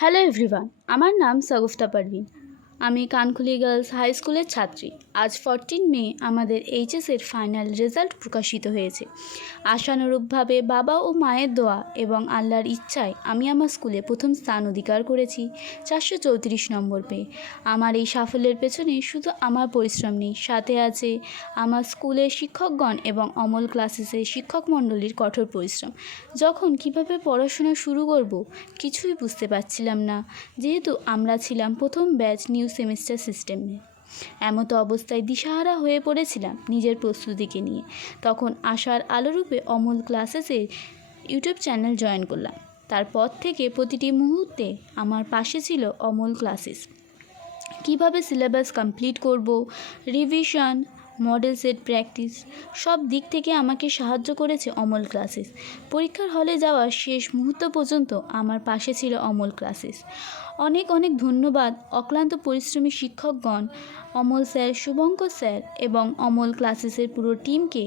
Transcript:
Hello everyone, আমার নাম সাগুফতা পারভিন। আমি কানকুলি গার্লস হাই স্কুলের ছাত্রী। আজ 14 মে আমাদের এইচএসের ফাইনাল রেজাল্ট প্রকাশিত হয়েছে। আশানুরূপভাবে বাবা ও মায়ের দোয়া এবং আল্লাহর ইচ্ছায় আমি আমার স্কুলে প্রথম স্থান অধিকার করেছি 434 নম্বর পেয়ে। আমার এই সাফল্যের পেছনে শুধু আমার পরিশ্রম নেই, সাথে আছে আমার স্কুলের শিক্ষকগণ এবং অমল ক্লাসেসের শিক্ষক মণ্ডলীর কঠোর পরিশ্রম। যখন কিভাবে পড়াশোনা শুরু করব কিছুই বুঝতে পারছিলাম না, যেহেতু আমরা ছিলাম প্রথম ব্যাচ নিউ সেমিস্টার সিস্টেমে। এমতো অবস্থায় দিশাহারা হয়ে পড়েছিলাম নিজের প্রস্তুতিকে নিয়ে। তখন আশার আলোরূপে অমল ক্লাসেসের ইউটিউব চ্যানেল জয়েন করলাম। তারপর থেকে প্রতিটি মুহূর্তে আমার পাশে ছিল অমল ক্লাসেস। কিভাবে সিলেবাস কমপ্লিট করব, রিভিশন, মডেল সেট প্র্যাকটিস, সব দিক থেকে আমাকে সাহায্য করেছে অমল ক্লাসেস। পরীক্ষার হলে যাওয়ার শেষ মুহূর্ত পর্যন্ত আমার পাশে ছিল অমল ক্লাসেস। অনেক অনেক ধন্যবাদ অক্লান্ত পরিশ্রমী শিক্ষকগণ, অমল স্যার, শুভঙ্কর স্যার এবং অমল ক্লাসেসের পুরো টিমকে।